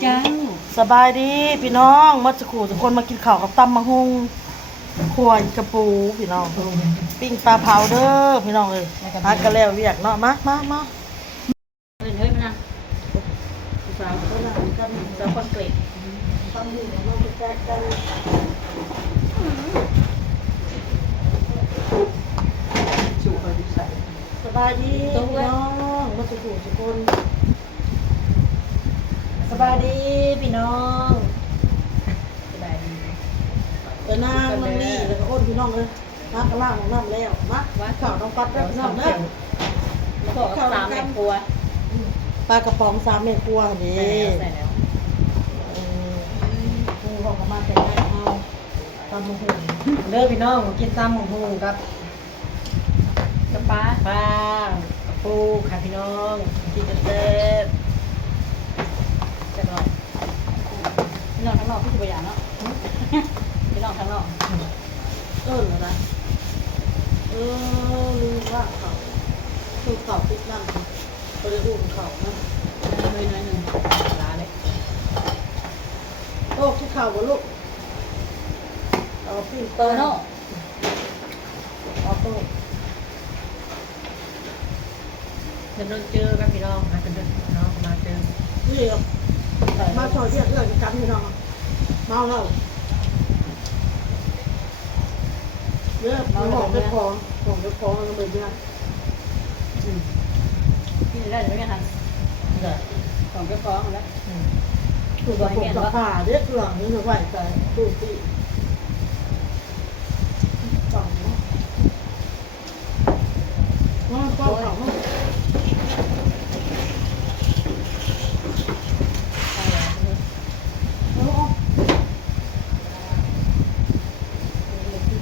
เจ้าสบายดีพี่น้องมาจะขู่ทุกคนมากินข้าวกับตำมะฮุงขวายกระปูพี่น้องปิ้งปลาเผาเด้อพี่น้องเลยฮักกันแล้วเวียกเนาะมาเฮ้ยมานั่ง สาวก็นั่งกันสาวคอนเกรตตำอยู่มาแจกกันชูคอยดิฉันสบายดีพี่น้องมาจะขู่ทุกคนสบายดีพี่น้องสบายดีแต่นางมันนี่แล้วก็อ้นพี่น้องเลยมากระล่างของน้ำแล้วมาข่าวน้องปัดแล้วพี่น้องเนอะ แล้วก็สามแม่ครัวปลากระป๋อง3 เม็ดกลัวนี่ ใส่แล้วปูออกมาแต่งงานเอาตำมะฮุง เลิกพี่น้องกินตำหมูหูกับ กระป๋า ปลากับปูค่ะพี่น้องกินกันเต็ม จะหน่อยพี่น้องทั้งนอกพี่จะไปอย่างเนาะพี่น้องทั้งนอก นะลืมว่าเขาคือเขาติดนั่นไปเลยดูเขานะ เลยน้อยหนึ่งร้านเลย โอ้ที่เขาบ่ลูกเอาปิ้ง โตโน่ เอาโต้ จะโดนเจอกับพี่น้องนะจะเดินน้องมาเจอ นี่มาชอยเรียกเรื่องกันพี่น้องเมาแล้วเรื่องมาหอมไปคอหอมไปคอแล้วไปเนี่ย พี่จะได้หรือไม่ทัน เด้อ ของไปฟ้องแล้ว คือแบบผมกับผ่าเรียกเรื่องนี้จะไหวใจดูสิสองเนาะก็เขา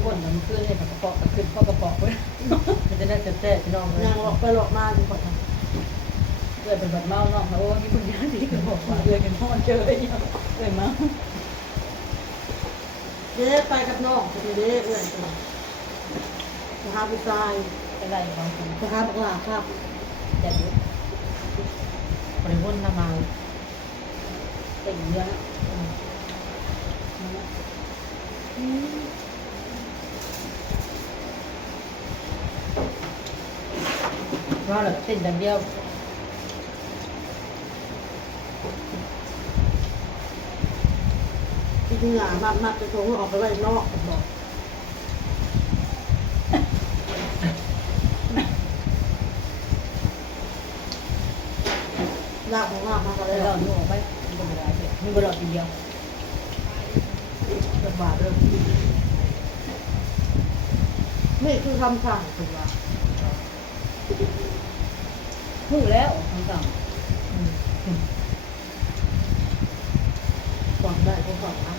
คนมันขึ้นเลยกระป๋องขึ้นพ่อกระป๋องเลย มันจะได้เต็มพี่น้องเลย ยังหลอกไปหลอกมาดีกว่า เกิดเป็นแบบเมาเนาะโอ้ยมีคนย้ายดีก็บอกว่าเลยกันพ่อเจอไอ้ยังเลยมา เด้ไปกับน้องจะเด้เอื่อยจะหาผู้ชาย เป็นไรบางคน จะหาบักหลาครับ จะดู บริวนน้ำมัน ติ่งเนื้อ ว่าเราติดอย่างเดียว ที่เหงื่อมาจะโทรออกไปไว้นอกบอกลากของลากมาก็เล แล้ ยว เราดูออกไปมีคนร้ายเลยมีบลอดทีเดียว จะบาดเลยนี่คือคำสั่งคุณว่า หูแล้วคำสั่ง ก่อนได้ก็ก่อนนะ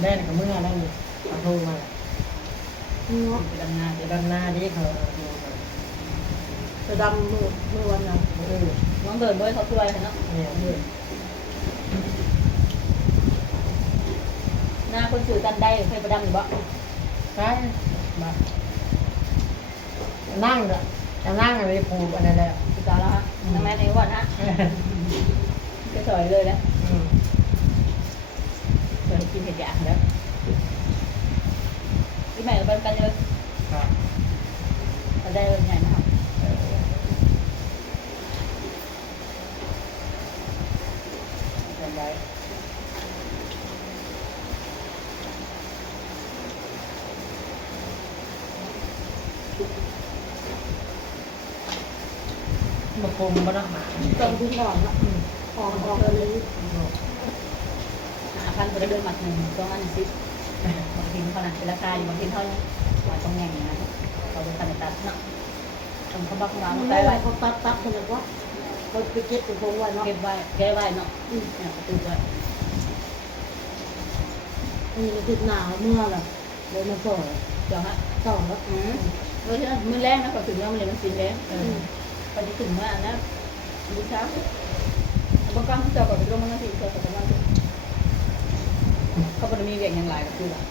แม่กับเมื่อนั่นมาโทรมา เนาะ ไปดำนา เดี๋ยวด้านหน้าดีเขา จะดำมือวันนั้น น้องเดินด้วยเขาช่วยเนาะ เนี่ยด้วย หน้าคนสื่อกันได้เคยไปดำหรือเปล่า ใช่มานั่งเลยจะนั่งอะไรปูอันนั้นแหละ ศึกษาแล้วฮะน้องแม่ในวันฮะก็สวยเลยแล้วเปิดกินเห็ดยาแล้วที่แม่ก็เป็นกันเลยเราได้เป็นไงนะครับเป็นไร มาคุมบ้านหมา ตอนที่ก่อนนะออกเลย พันไปเดินหมัดหนึ่งสองอันสิบางทีเขาหนักเป็นราคาอยู่บางทีเขาหวานตรงแง่งนะเราเป็นขนาดตัดเนาะทำเขาบักมา มัน ได้ ได้ ไว้ เขาตัดขนาดว่าเขาไปเก็บไปคงไว้เนาะ เก็บไว้แก้ไว้เนาะเนี่ยประตูไว้ มีติดหนาวเมื่อแหละเลยมาส่ง เดี๋ยวฮะ ต่อแล้ว เราเชื่อมือแรกนะพอถึงแล้วมันเลยมันสีแดงพอจะถึงเมื่อนะดูเช้าบ างครั้งเจ้าก็ไปร่วมงานที่เจ้าก็จะมาเขาบ่ได้มีเวียกอย่างไรก็คือว่า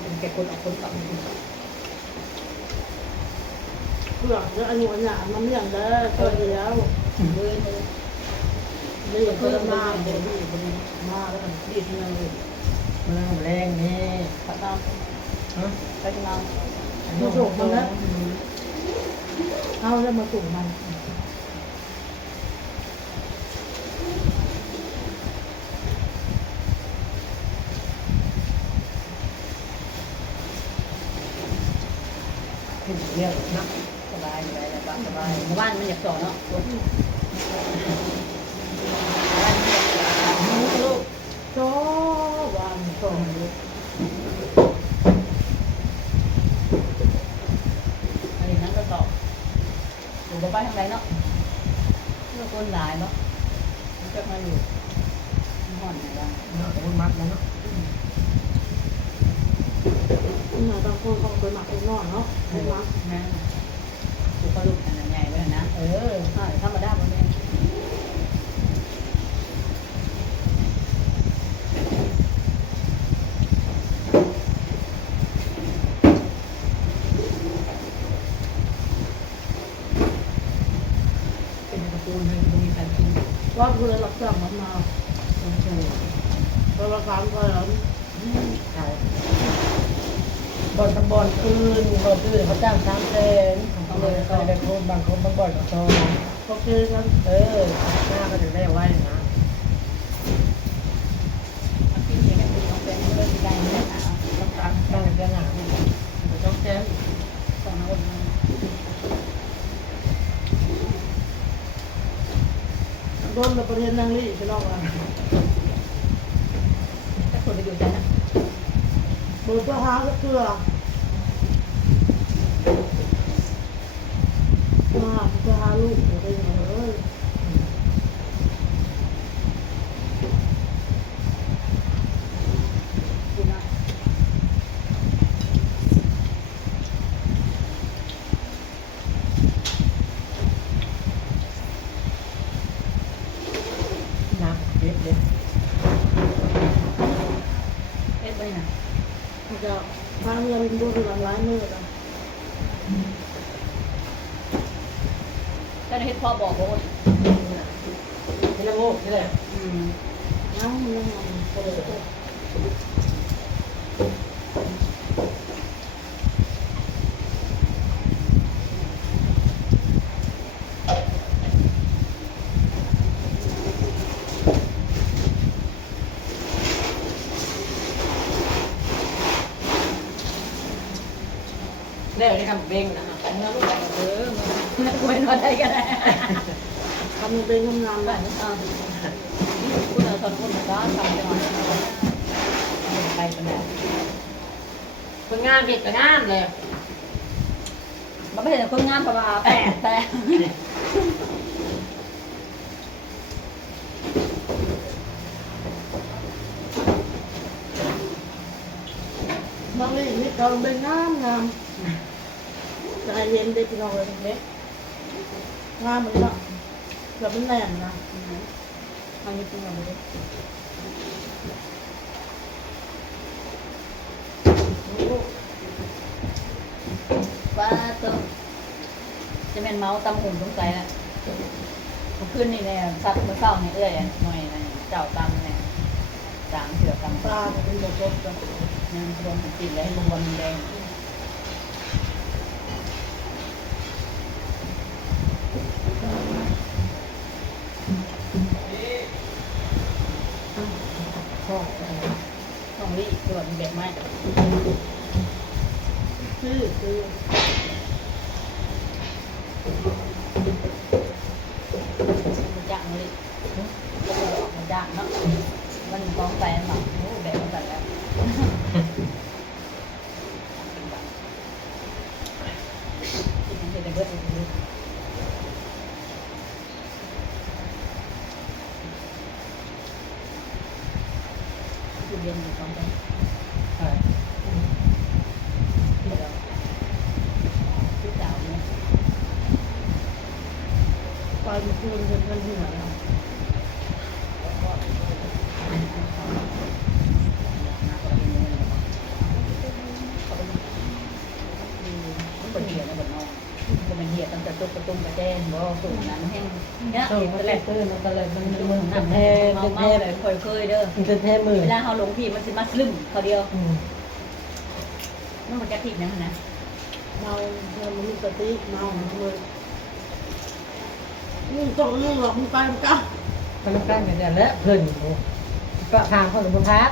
เป็นแก่คนออกคนกลับ เพื่อนแล้วอายุอันหนามันเรื่องเด้อเกิดแล้ว เลยเลย เรื่อง คื เกิ อ ด มา มา เดี๋ เดี๋ ย ยว ว นี้ มาแล้วกันดีที่นั่นเลย เมืองแรงนี่ ขับตาม ฮะ ไปทำงาน มาส่งมันแล้วเอาแล้วมาส่งมัน ขึ้นเรื่องนะ สบายอยู่ได้แล้วสบายเมื่อวานมันอยากสอนเนาะ ลูกโจ้วางส่งลูก อันนี้นั่นก็ตอบอยู่บ่ไปทางไหนเนาะเมื่อคนหลายเนาะมันจะมาอยู่ห่อนไหนบ้าง เนาะแต่มันมัดแล้วเนาะ บางคนเขาเคยหมักเองนอนเนาะไม่มัก นะอยู่ก็ลูกอันนั้นใหญ่ไว้นะธรรมดาบนนี้ เป็นตระกูลให้ตรงนี้การกิน ว่าเพื่อนรับจ้างมันมา ต้องใช้ เราละการก็แล้ว ขายบอลตำบอลคืนบอลอื่นเขาจ้าง300,000เขาเลยเขาได้คนบางคนบางบ่อนเขาโต โอเคกัน หน้าก็ถึงได้ไว้นะ กินเองกันต้องเป็นเรื่องใหญ่ไม่ได้หนาต้องตาม ตั้งแต่หนาต้องแจ้ง ต้องน้ำอุ่นมา โดนเราประเด็นนางลี่ไปนอกอ่ะ ถ้าคนไปอยู่ใจนะ โดนก็หาก็เกลือมาจะหาลูกไปเลย คุณนะ น้ำเก็บเลย เอ๊ะไปไหน มันจะพาเงินดูดูหลังร้ายมือกัน ก็ได้เฮ็ดพ่อบอกว่า นี่ละโง่นี่แหละ น้ำมันก็เลย ได้ได้ทำเบ้งนะเมื่อลูก มันคุยนอนได้กันได้ ทำเป็นทำงาน แบ แบบ บ คุณเอาตอนคุณก็ทำจังหวะไปกันแล้ว คนงานเบ็ดก็งานเลย มันไม่เห็นคนงานประมาณ8แต่ บางทีนี่เราเป็นงามงามใจเย็นได้พี่น้องเลยเล็กงามเหมือนกันแบบมันแน่นนะ ทางนี้เป็นยังไง ว่าตัวจะเป็นเมาส์ตำหุ่นสงสัยนะขึ้นนี่เนี่ยสัตว์มาเศร้าเนี่ยเอ้ยหน่อยนะเจ้าตำเนี่ยจางเสือตำ ปลาเป็นแบบสดกัน ยังรวมจิตและรวมแดง พ่อ ต้องรีบส่วนเบ็ดไม้ คือ มันจ้างเลยมันจ้างเนาะมันฟ้องไปมันบอกโอ้เบ็ดมันตัดแล้วที่มันจะเบิดเลยคือเรียนอยู่ฟ้องไป ใช่ ที่เราที่สาวเนี่ย ปลาอยู่คืนเป็นกันที่ไหนอ่ะ ตุกกระตุ้มกระแดนบ่สูงนั้นแห้งเนี่ย ส่ง เห็น มา แต่ แห แร ล ก กตื้นมันก็เลยมัน มั มัน น หนั เป็ ก นแพ้ เมา เป็น เมา แพ้ เลยค่อยเคยเด้อ มันเป็นแพ้มือ เวลาเฮาลงพี่มันสิมาสลึมเขาเดียว อืม มันบ่แกติกนะมันนะ เมามันมีสติเมาเลยมึงต้องเรื่องหรอกมึงไปมึงกัน มันน้ำกันกันแต่และเพิ่นก็ทางเขาหลวงพ่อพัก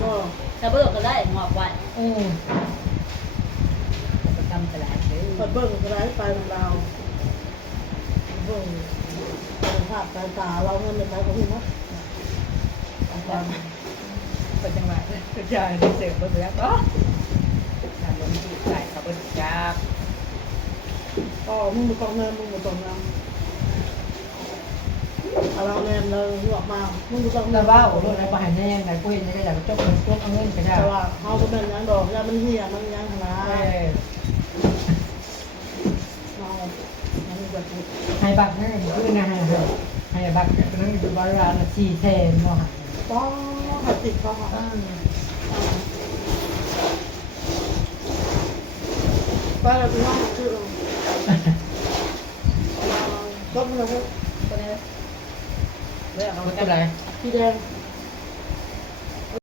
ก็ ถ้าเบิกก็ได้งอกไว้ อืม ประกำตลาดเด้ เปิ อ ดเบิ้งสไลด์ไปของเราเบิ้งภาพการตาเราเงินในไปของพี่มั้ง เป็นจังหวะคือจะได้เสิร์ฟบ่เสือก็ถ้าลงที่ใส่เขาบ่จับ ก็มึงมาตองเงินมึงมาตองเงินเราเงินเราหลอกมามึงมาตองเงิ แต่ น ว่าโอ้โหในประหารแน่ไหนปุ้ยนี่ก็อยากจบมันจบเอาเงินก็ได้ แต่ว่าเขาก็เป็นยังดอกยามันเหี้ยมันยังขนาด เออ เมามันแบบ ให้บักนั่นคือนะฮะให้บักนั่นคือบ้านละ4แสนเนาะ ป้อหัดติดเขาค่ะไปแล้วพี่น้องคือก็มันเลย ตัวนี้เลือกเอา มัน กั ก็ น ได้ พี่แดง เ